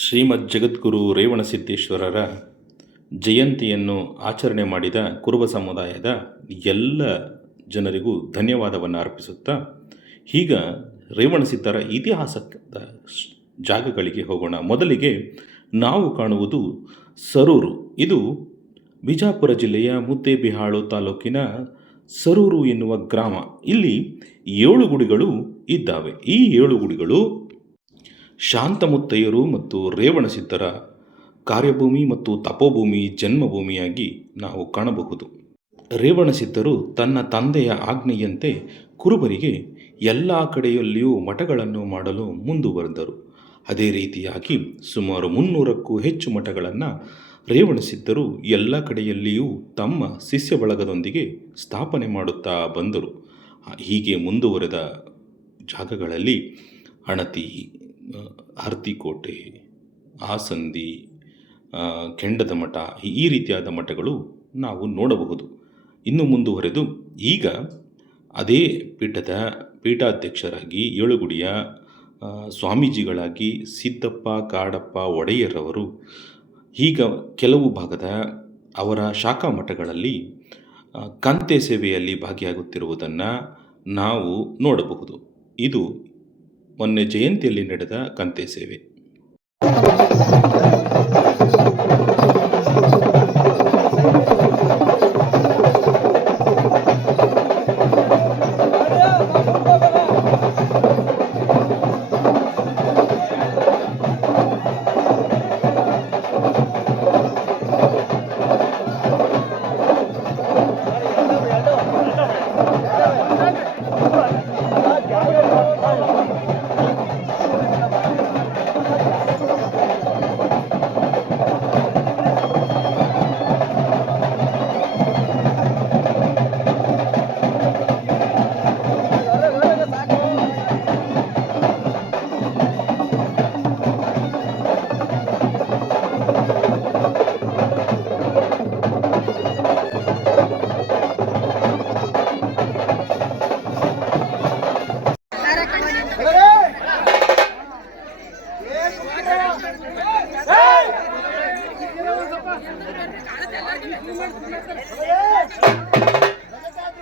ಶ್ರೀಮದ್ ಜಗದ್ಗುರು ರೇವಣಸಿದ್ದೇಶ್ವರರ ಜಯಂತಿಯನ್ನು ಆಚರಣೆ ಮಾಡಿದ ಕುರುಬ ಸಮುದಾಯದ ಎಲ್ಲ ಜನರಿಗೂ ಧನ್ಯವಾದವನ್ನು ಅರ್ಪಿಸುತ್ತಾ, ಈಗ ರೇವಣಸಿದ್ದರ ಇತಿಹಾಸದ ಜಾಗಗಳಿಗೆ ಹೋಗೋಣ. ಮೊದಲಿಗೆ ನಾವು ಕಾಣುವುದು ಸರೂರು. ಇದು ಬಿಜಾಪುರ ಜಿಲ್ಲೆಯ ಮುದ್ದೇಬಿಹಾಳು ತಾಲೂಕಿನ ಸರೂರು ಎನ್ನುವ ಗ್ರಾಮ. ಇಲ್ಲಿ ಏಳು ಗುಡಿಗಳು ಇದ್ದಾವೆ. ಈ ಏಳು ಗುಡಿಗಳು ಶಾಂತಮುತ್ತಯ್ಯರು ಮತ್ತು ರೇವಣಸಿದ್ದರ ಕಾರ್ಯಭೂಮಿ ಮತ್ತು ತಪೋಭೂಮಿ, ಜನ್ಮಭೂಮಿಯಾಗಿ ನಾವು ಕಾಣಬಹುದು. ರೇವಣಸಿದ್ದರು ತನ್ನ ತಂದೆಯ ಆಜ್ಞೆಯಂತೆ ಕುರುಬರಿಗೆ ಎಲ್ಲ ಕಡೆಯಲ್ಲಿಯೂ ಮಠಗಳನ್ನು ಮಾಡಲು ಮುಂದುವರೆದರು. ಅದೇ ರೀತಿಯಾಗಿ ಸುಮಾರು ಮುನ್ನೂರಕ್ಕೂ ಹೆಚ್ಚು ಮಠಗಳನ್ನು ರೇವಣಸಿದ್ದರು ಎಲ್ಲ ಕಡೆಯಲ್ಲಿಯೂ ತಮ್ಮ ಶಿಷ್ಯ ಬಳಗದೊಂದಿಗೆ ಸ್ಥಾಪನೆ ಮಾಡುತ್ತಾ ಬಂದರು. ಹೀಗೆ ಮುಂದುವರೆದ ಜಾಗಗಳಲ್ಲಿ ಅಣತಿ ಆ, ಆರ್ತಿಕೋಟೆ ಆಸಂದಿ ಕೆಂಡದ ಮಠ ಈ ರೀತಿಯಾದ ಮಠಗಳು ನಾವು ನೋಡಬಹುದು. ಇನ್ನು ಮುಂದುವರೆದು ಈಗ ಅದೇ ಪೀಠದ ಪೀಠಾಧ್ಯಕ್ಷರಾಗಿ ಏಳುಗುಡಿಯ ಸ್ವಾಮೀಜಿಗಳಾಗಿ ಸಿದ್ದಪ್ಪ ಕಾಡಪ್ಪ ಒಡೆಯರವರು ಈಗ ಕೆಲವು ಭಾಗದ ಅವರ ಶಾಖಾ ಮಠಗಳಲ್ಲಿ ಕಂತೆ ಸೇವೆಯಲ್ಲಿ ಭಾಗಿಯಾಗುತ್ತಿರುವುದನ್ನು ನಾವು ನೋಡಬಹುದು. ಇದು ಮೊನ್ನೆ ಜಯಂತಿಯಲ್ಲಿ ನಡೆದ ಕಂತೆ ಸೇವೆ. ಗಜಗಾದಿ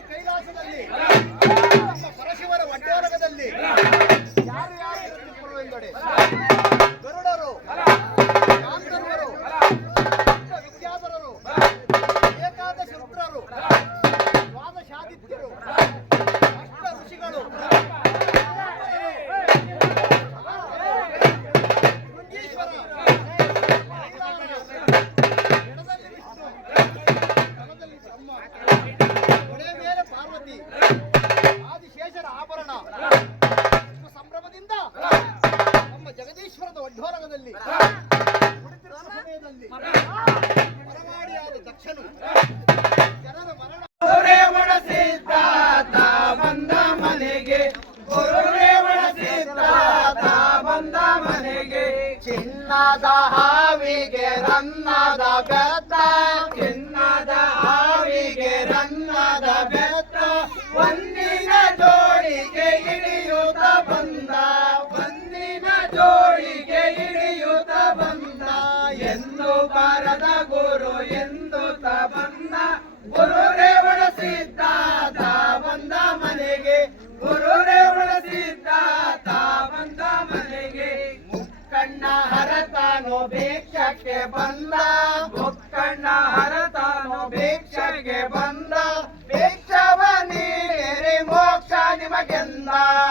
ಕೈಲಾಸದಲ್ಲಿ ನಮ್ಮ ಪರಶಿವನ ಯಾರು ಯಾರು ಯಾರು ಎದುರಿಸಿಕೊಳ್ಳುವೆಂದೊಡೆ ಗರುಡರು ಶಾಂತರ್ವರು ವಿದ್ಯಾಧರರು ಏಕಾದಶ ರುದ್ರರು ದ್ವಾದಶಾದಿತ್ಯರು ಅಷ್ಟ ಋಷಿಗಳು ಮನೆಗೆ ಚಿನ್ನದ ಹಾವಿಗೆ ರನ್ನದ ಬೆತ್ತ. ಚಿನ್ನದ ಹಾವಿಗೆ ರನ್ನದ ಬೆತ್ತ. ಒಂದಿನ ಜೋಡಿಗೆ ಇಳಿಯುತ್ತ ಬಂದ. ಒಂದಿನ ಜೋಡಿಗೆ ಇಳಿಯುತ್ತ ಬಂದ. ಎಂದು ಬರದ ಭಿಕ್ಷಕ್ಕೆ ಬಂದ, ಬೊಕ್ಕಣ್ಣ ಹರತಾನು ಭಿಕ್ಷಕ್ಕೆ ಬಂದ. ಭಿಕ್ಷವ ನೀಡಿರಿ, ಮೋಕ್ಷ ನಿಮಗೆಂದ.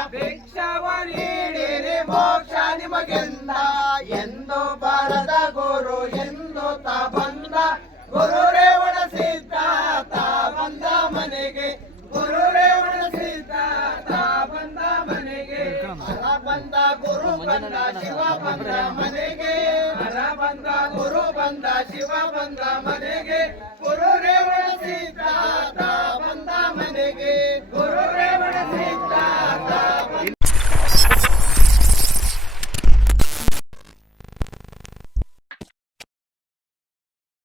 ಭಿಕ್ಷವ ನೀಡಿರಿ, ಮೋಕ್ಷ ನಿಮಗೆಂದ. ಎಂದು ಬರದ ಗುರು ಎಂದು ತ ಬಂದ. ಗುರು ರೇವಣ ತ ಬಂದ ಮನೆಗೆ. ಗುರು ರೇವಣ ತ ಬಂದ ಮನೆಗೆ. ಬಂದ ಗುರು ಬಂದ, ಶಿವ ಬಂದ ಮನೆಗೆ. ಬಂದ ಗುರು ಬಂದ ಶಿವ ಬಂದ ಮನೆಗೆ ಗುರು ರೇವಣ ಸಿದ್ಧಾತ